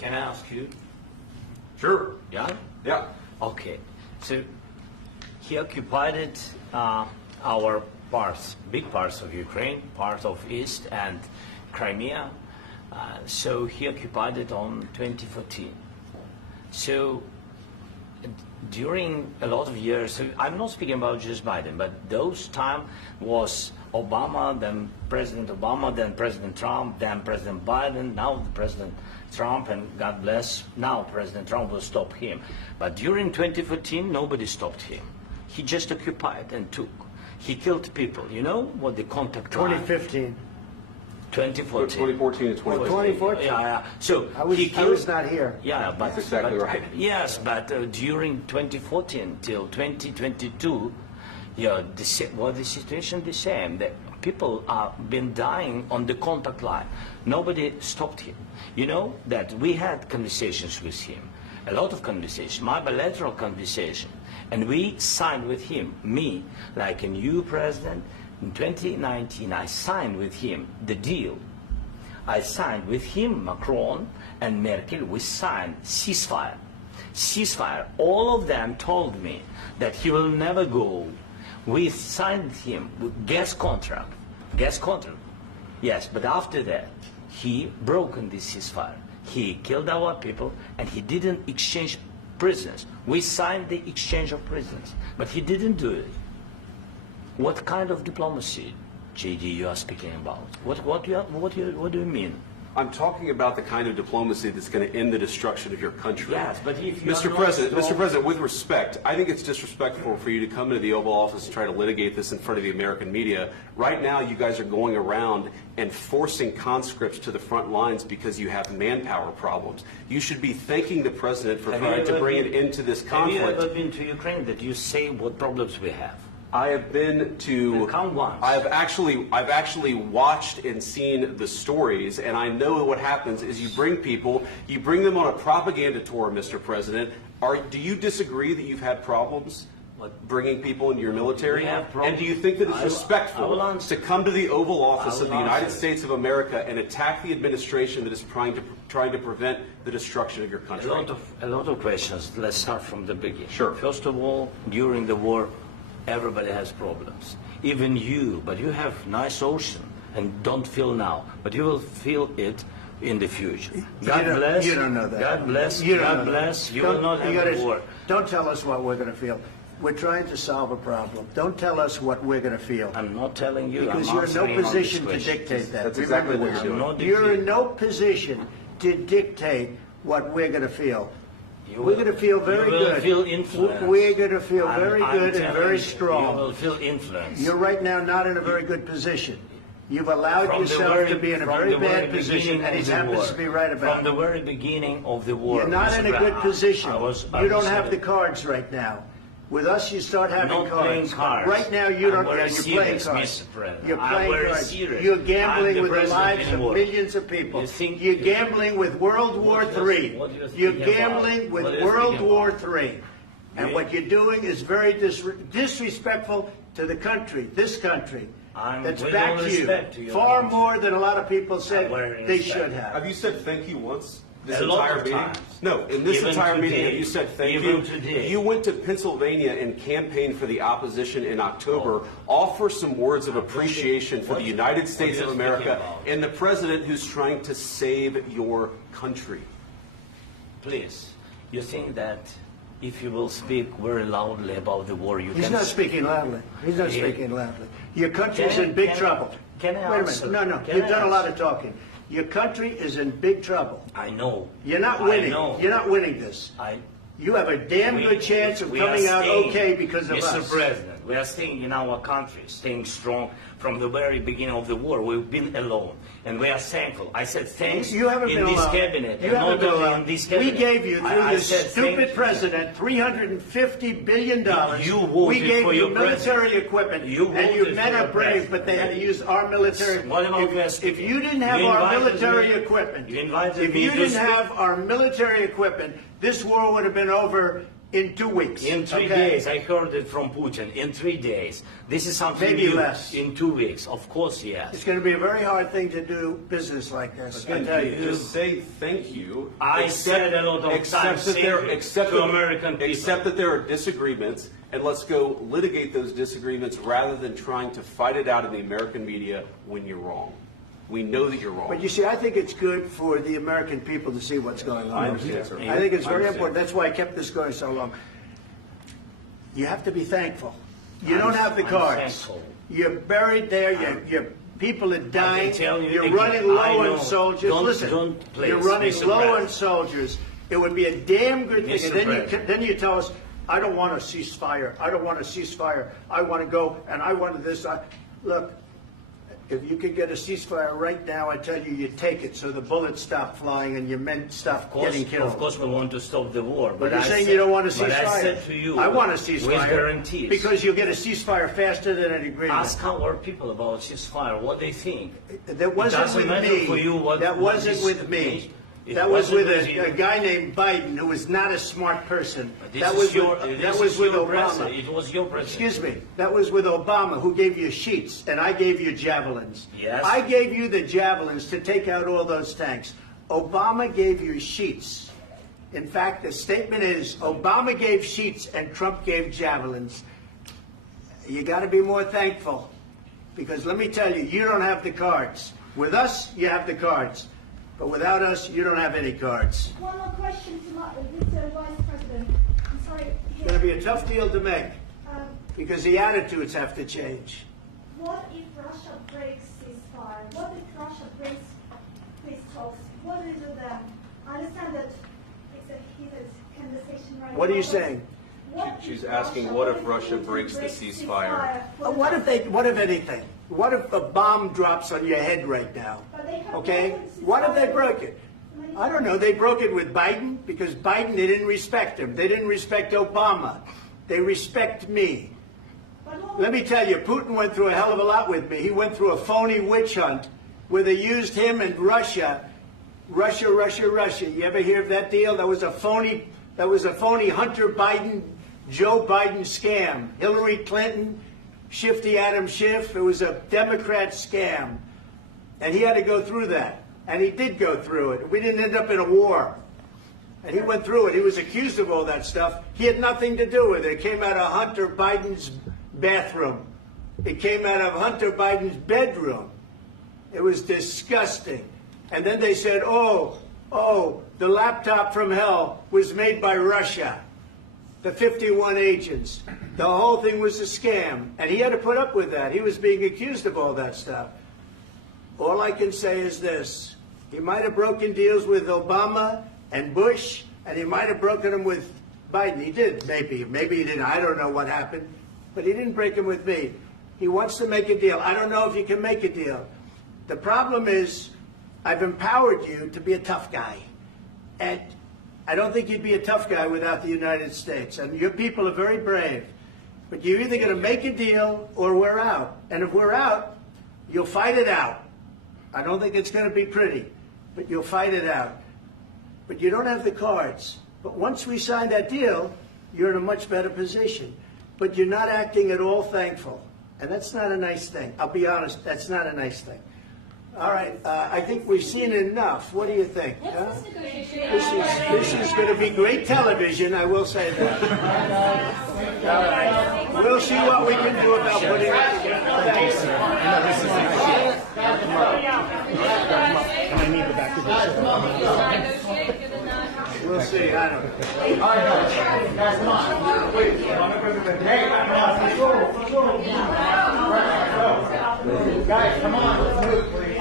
Can I ask you? Sure. Yeah? Yeah. Okay. So he occupied it, our parts, big parts of Ukraine, part of East and Crimea. So he occupied it on 2014. So during a lot of years, so I'm not speaking about just Biden, but those time was Obama, then President Obama, then President Trump, then President Biden, now President Trump, and God bless, now President Trump will stop him. But during 2014, nobody stopped him. He just occupied and took. He killed people. You know what the contact line? 2015. 2014. 2014 and 2015. 2014. Yeah. So I was not here. Yeah, but That's exactly right. Yes, but during 2014 till 2022, yeah, the situation the same. The people are been dying on the contact line. Nobody stopped him. You know that we had conversations with him, a lot of conversations, my bilateral conversation, and we signed with him, me, like a new president. In 2019, I signed with him the deal. I signed with him, Macron and Merkel, we signed ceasefire. Ceasefire. All of them told me that he will never go. We signed with him with gas contract. Gas contract. Yes, but after that, he broken this ceasefire. He killed our people and he didn't exchange prisoners. We signed the exchange of prisoners, but he didn't do it. What kind of diplomacy, JD, you are speaking about? What do you mean? I'm talking about the kind of diplomacy that's going to end the destruction of your country. Yes, but if you Mr. President, with respect, I think it's disrespectful for you to come into the Oval Office and try to litigate this in front of the American media. Right now, you guys are going around and forcing conscripts to the front lines because you have manpower problems. You should be thanking the President for trying to bring it into this conflict. Have you ever been to Ukraine that you say what problems we have? I have been to. Count once. I've actually watched and seen the stories, and I know what happens is you bring people, you bring them on a propaganda tour, Mr. President. Do you disagree that you've had problems bringing people into your military? We have problems. And do you think that it's respectful to come to the Oval Office of the United States of America and attack the administration that is trying to prevent the destruction of your country? A lot of questions. Let's start from the beginning. Sure. First of all, during the war, everybody has problems. Even you, but you have nice ocean and don't feel now, but you will feel it in the future. God bless. You don't know that. God bless. You don't God know bless. that. You will not have a war. Don't tell us what we're going to feel. We're trying to solve a problem. Don't tell us what we're going to feel. I'm not telling you. Because I'm you're in no answering on position this to question. dictate that. That's exactly what Remember you're that. doing. You're in no position to dictate what we're going to feel. You We're will- going to feel very you will good. Feel influence. We're going to feel very I'm good and telling very you, strong. You will feel influence. You're right now not in a very good position. You've allowed From the yourself very- to be in a from very the very bad position, beginning and he of the happens war. to be right about From the it. very beginning of the war. You're not in a Mr. good Brown, position. I was You don't have the saying- cards right now. With us, you start having I'm not playing cards. cards. Right now, you I'm don't. very Yeah, you're playing serious, cards. Mr. President. You're I'm playing very cards. serious. You're I'm gambling the with the president lives of anymore. millions of people. You think- You're gambling with World War What do you- III. what do you think You're about? gambling with What do you World think War about? III. And You- what you're doing is very disrespectful to the country, this country, I'm that's with backed all respect to you your far country. more than a lot of people said wearing they respect. should have. Have you said thank you once? This A lot entire of meeting? times. No, in this Even entire meeting, today. have you said thank Even you? today. You went to Pennsylvania and campaigned for the opposition in October. Offer some words of appreciation for the United States are of you America speaking about? and the president who's trying to save your country. Please, you think that if you will speak very loudly about the war, you He's can... not speaking loudly. He's not Yeah. speaking loudly. Your country's Can I- in big can I- trouble. can I Wait a answer? minute. No. Can You've I done a lot answer? of talking. Your country is in big trouble. I know. You're not I winning. know. You're not winning this. You have a damn good chance of we are coming out staying, okay because of Mr. us. President, we are staying in our country, staying strong from the very beginning of the war. We've been alone, and we are thankful. I said thanks You haven't in been this alone. cabinet. You and haven't not been only alone. in this We cabinet. gave you, through I this said thank stupid you. president, $350 billion. You voted we gave for you your military president. equipment, You and you voted men for are your brave, president. but they had to use our military. What about West? If you didn't have You our invited military me- equipment, you invited if me you to didn't speak. have our military equipment, this war would have been over In 2 weeks. In 3 days, I heard it from Putin. In 3 days, this is something Maybe new. less. In 2 weeks, of course, yes. It's going to be a very hard thing to do business like this. I Again, tell you. just say thank you. I said a lot of times that there, thank you except to that- American people. Except that there are disagreements, and let's go litigate those disagreements rather than trying to fight it out in the American media when you're wrong. We know that you're wrong. But you see, I think it's good for the American people to see what's going on. I understand, sir. I think it's I very understand. important. That's why I kept this going so long. You have to be thankful. You don't have the I'm cards. thankful. You're buried there. Your people are dying. tell you You're again, running I low know. on soldiers. Don't- Listen, don't please you're running be low on surprised. soldiers. It would be a damn good thing. Mr. And then President. then you tell us, I don't want a ceasefire. I don't want a ceasefire. I want to go and I want this. Look, if you could get a ceasefire right now, I tell you, you take it so the bullets stop flying and your men stop getting killed. Of course, we want to stop the war. But you're I saying said- you don't want a ceasefire. But I said to you, I want a with ceasefire. guarantees. Because you'll get a ceasefire faster than an agreement. Ask our people about ceasefire, what they think. That wasn't doesn't with matter me. for you what- That what wasn't is- with me. It That was wasn't with with you. a guy named Biden who was not a smart person. This That is was your, with, this that is was with your Obama. president. It was your president. Excuse me. That was with Obama, who gave you sheets, and I gave you javelins. Yes. I gave you the javelins to take out all those tanks. Obama gave you sheets. In fact, the statement is Obama gave sheets and Trump gave javelins. You got to be more thankful, because let me tell you, you don't have the cards. With us, you have the cards. But without us, you don't have any cards. One more question to Mr. Vice President. I'm sorry. It's going to be a tough deal to make, Um, because the attitudes have to change. what if Russia breaks ceasefire? What if Russia breaks peace talks? What do you do then? I understand that it's a heated conversation right now. What are you but saying? what She's if asking, what if Russia breaks the ceasefire? What if anything? What if a bomb drops on your head right now? But they have Okay? broken ceasefire. What if they broke it? I don't know. They broke it with Biden because Biden, they didn't respect him. They didn't respect Obama. They respect me. But what- Let me tell you, Putin went through a hell of a lot with me. He went through a phony witch hunt where they used him and Russia. Russia. You ever hear of that deal? That was a phony Hunter Biden, Joe Biden scam. Hillary Clinton, Shifty Adam Schiff. It was a Democrat scam. And he had to go through that. And he did go through it. We didn't end up in a war. And he went through it. He was accused of all that stuff. He had nothing to do with it. It came out of Hunter Biden's bathroom. It came out of Hunter Biden's bedroom. It was disgusting. And then they said, oh, the laptop from hell was made by Russia. The 51 agents. The whole thing was a scam. And he had to put up with that. He was being accused of all that stuff. All I can say is this. He might have broken deals with Obama and Bush, and he might have broken them with Biden. He did, maybe. Maybe he didn't. I don't know what happened. But he didn't break them with me. He wants to make a deal. I don't know if he can make a deal. The problem is, I've empowered you to be a tough guy. And I don't think you'd be a tough guy without the United States. And your people are very brave. But you're either going to make a deal or we're out. And if we're out, you'll fight it out. I don't think it's going to be pretty, but you'll fight it out. But you don't have the cards. But once we sign that deal, you're in a much better position. But you're not acting at all thankful. And that's not a nice thing. I'll be honest, that's not a nice thing. All right, I think we've seen enough. What do you think? Huh? This is going to be great television, I will say that. All right. We'll see what we can do about putting it together. Thanks. I need the back of the We'll see. I don't know. Guys, come on. Wait. Hey, guys, come on. Let's move, please.